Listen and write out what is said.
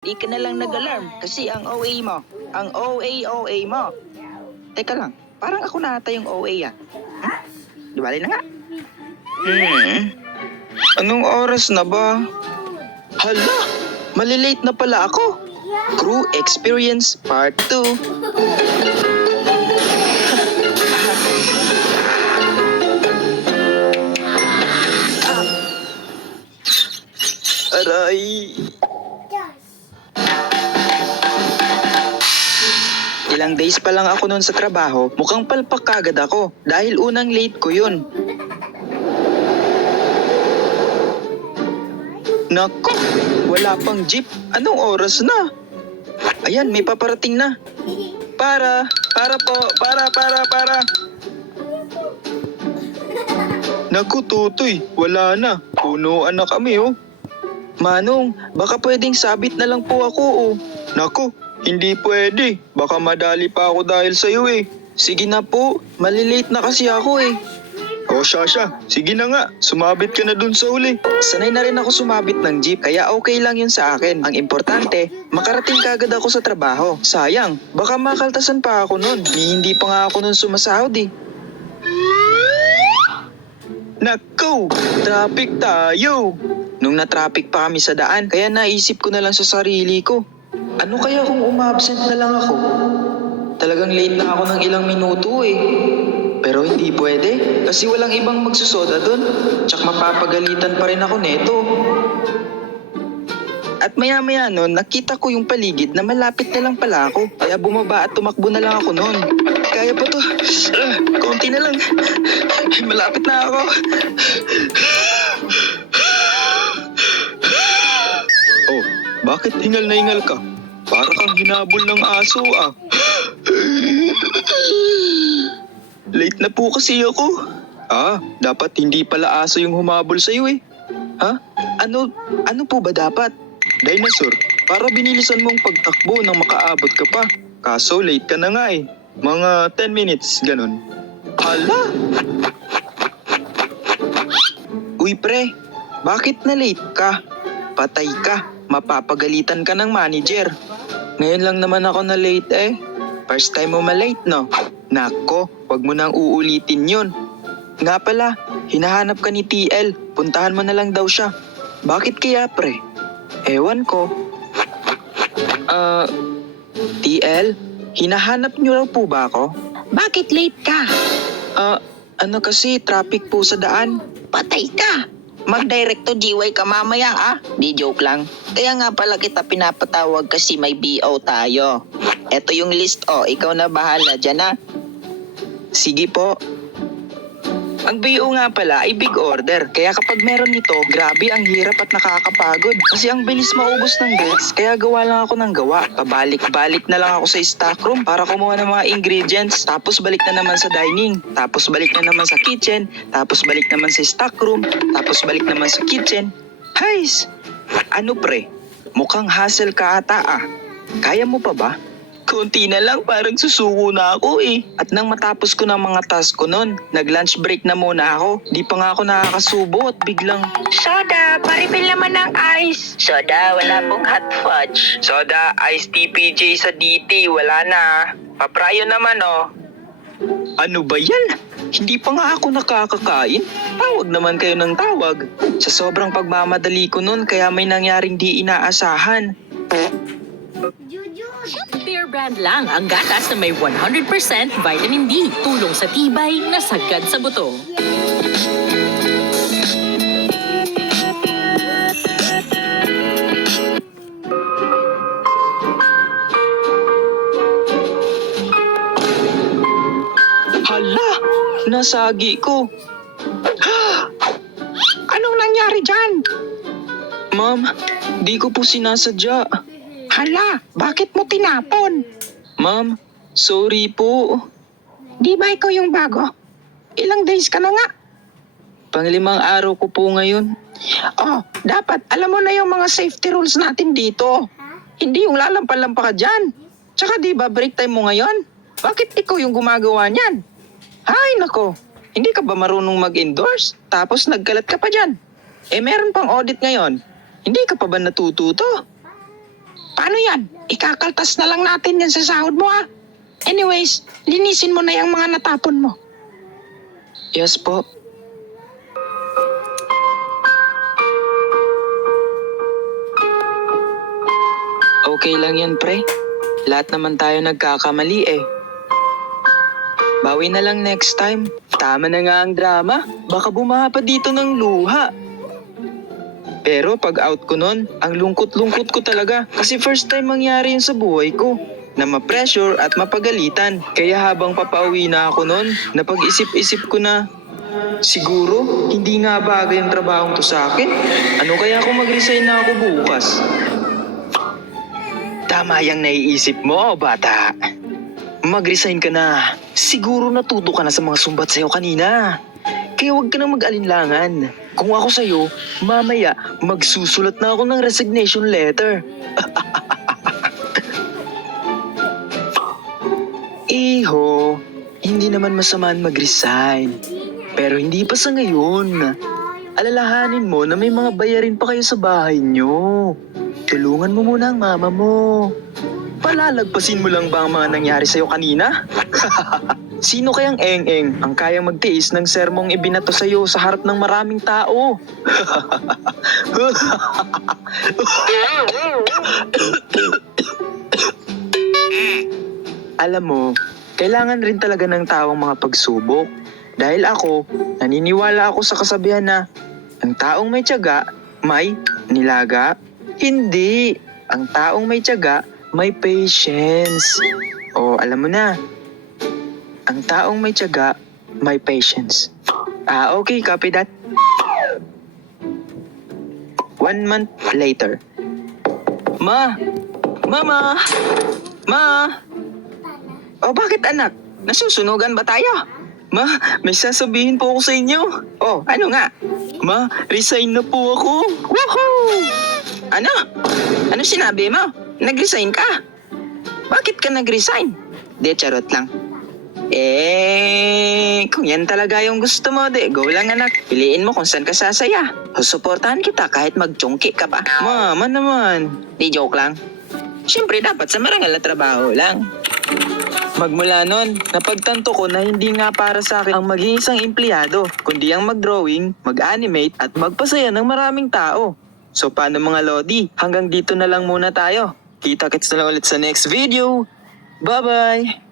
Di ka na lang nag-alarm kasi ang OA mo. Ang OA mo. Teka lang, parang ako na ata yung OA ah. Di bali na nga. Anong oras na ba? Hala, malilate na pala ako. Crew Experience Part 2. Aray! Ilang days pa lang ako noon sa trabaho, mukhang palpak kagad ako dahil unang late ko yun. Nako, wala pang jeep. Anong oras na? Ayan, may paparating na. Para po, para. Naku, Tutoy, wala na. Punuan na kami, oh. Manong, baka pwedeng sabit na lang po ako, oh. Naku, hindi pwede. Baka madali pa ako dahil sa'yo, eh. Sige na po, malilate na kasi ako, eh. O Shasha, sige na nga, sumabit ka na dun sa uli. Sanay na rin ako sumabit ng jeep, kaya okay lang yun sa akin. Ang importante, makarating kagad ako sa trabaho. Sayang, baka makaltasan pa ako nun. Hindi pa nga ako nun sumasahod eh. Nako, traffic tayo. Nung na-traffic pa kami sa daan, kaya naisip ko na lang sa sarili ko. Ano kaya kung umabsent na lang ako? Talagang late na ako ng ilang minuto eh. Pero hindi pwede, kasi walang ibang magsusoda dun. Tsak mapapagalitan pa rin ako neto. At maya-maya nun, nakita ko yung paligid na malapit na lang pala ako. Kaya bumaba at tumakbo na lang ako nun. Kaya pa to. Konti na lang. Malapit na ako. Oh, bakit hingal na hingal ka? Para kang hinabol ng aso ah. Late na po kasi ako. Dapat hindi pala aso yung humabol sa'yo eh. Ha? Ano po ba dapat? Dinosaur, para binilisan mong pagtakbo nang makaabot ka pa. Kaso late ka na nga eh. Mga 10 minutes, ganun. Hala! Uy pre, bakit na late ka? Patay ka, mapapagalitan ka ng manager. Ngayon lang naman ako na late eh. First time mo malate no? Nako, wag mo nang uulitin yun. Nga pala, hinahanap ka ni TL. Puntahan mo na lang daw siya. Bakit kaya pre? Ewan ko. TL, hinahanap niyo raw po ba ako? Bakit late ka? Ano kasi, traffic po sa daan. Patay ka! Mag-direct to GY ka mamaya ah. Di joke lang. Kaya nga pala kita pinapatawag kasi may BO tayo. Eto yung list ikaw na bahala dyan ah. Sige po. Ang BO nga pala ay big order. Kaya kapag meron nito, grabe ang hirap at nakakapagod. Kasi ang bilis maubos ng goods, kaya gawa lang ako ng gawa. Pabalik-balik na lang ako sa stock room para kumuha ng mga ingredients. Tapos balik na naman sa dining. Tapos balik na naman sa kitchen. Tapos balik naman sa stock room. Tapos balik naman sa kitchen. Hays! Ano pre? Mukhang hassle ka ata ah. Kaya mo pa ba? Kunti na lang, parang susuko na ako eh. At nang matapos ko ng mga task ko nun, nag-lunch break na muna ako. Di pa nga ako nakakasubo at biglang, Soda, pa-refill naman ng ice. Soda, wala pong hot fudge. Soda, ice TPJ sa DT, wala na. Paprayo naman oh. Ano ba yan? Hindi pa nga ako nakakakain. Tawag naman kayo ng tawag. Sa sobrang pagmamadali ko nun, kaya may nangyaring di inaasahan. Bear Brand lang ang gatas na may 100% vitamin D. Tulong sa tibay na sagad sa buto. Hala! Nasagi ko. Anong nangyari dyan? Ma'am, di ko po sinasadya. Hala, bakit mo tinapon? Ma'am, sorry po. Di ba ikaw yung bago? Ilang days ka na nga? Pang-5 araw ko po ngayon. Dapat alam mo na yung mga safety rules natin dito. Hindi yung lalampa-lampa ka dyan. Tsaka di ba break time mo ngayon? Bakit ikaw yung gumagawa niyan? Ay nako, hindi ka ba marunong mag-endorse? Tapos nagkalat ka pa dyan. Meron pang audit ngayon. Hindi ka pa ba natututo? Ano yan? Ikakaltas na lang natin yan sa sahod mo ah. Anyways, linisin mo na yung mga natapon mo. Yes po. Okay lang yan, pre. Lahat naman tayo nagkakamali eh. Bawi na lang next time. Tama na nga ang drama. Baka bumaha pa dito ng luha. Pero pag out ko nun, ang lungkot-lungkot ko talaga. Kasi first time mangyari yun sa buhay ko. Na ma-pressure at mapagalitan. Kaya habang papauwi na ako nun, napag-isip-isip ko na, siguro, hindi nga bagay ang trabahong to sa akin. Ano kaya kung mag-resign na ako bukas? Tama yung naiisip mo, bata. Mag-resign ka na. Siguro natuto ka na sa mga sumbat sa'yo kanina. Kaya huwag ka nang mag-alinlangan. Kung ako sa'yo, mamaya magsusulat na ako ng resignation letter. Iho, hindi naman masamaan mag-resign. Pero hindi pa sa ngayon. Alalahanin mo na may mga bayarin pa kayo sa bahay nyo. Tulungan mo muna ang mama mo. Palalagpasin mo lang ba ang mga nangyari sa'yo kanina? Sino kayang eng-eng ang kayang magtiis ng sermong ibinato sa'yo sa harap ng maraming tao? Alam mo, kailangan rin talaga ng taong mga pagsubok. Dahil ako, naniniwala ako sa kasabihan na ang taong may tiyaga, may nilaga. Hindi. Ang taong may tiyaga, may patience. O, alam mo na. Ang taong may tiyaga, may patience. Okay, copy that. 1 month later. Ma! Mama! Ma! O, bakit anak? Nasusunugan ba tayo? Ma, may sasabihin po ako sa inyo. Oh, ano nga? Ma, resign na po ako. Woohoo! Ano? Ano sinabi mo? Nag-resign ka? Bakit ka nag-resign? De, charot lang. Kung yan talaga yung gusto mo, de, go lang anak. Piliin mo kung saan ka sasaya. Susuportahan kita kahit magtungki ka pa. Mama naman. Di, joke lang. Siyempre dapat sa marangal na trabaho lang. Magmula nun, napagtanto ko na hindi nga para sa akin ang maging isang empleyado, kundi ang mag-drawing, mag-animate at magpasaya ng maraming tao. So paano mga Lodi? Hanggang dito na lang muna tayo. Kita-kits na lang ulit sa next video. Bye-bye!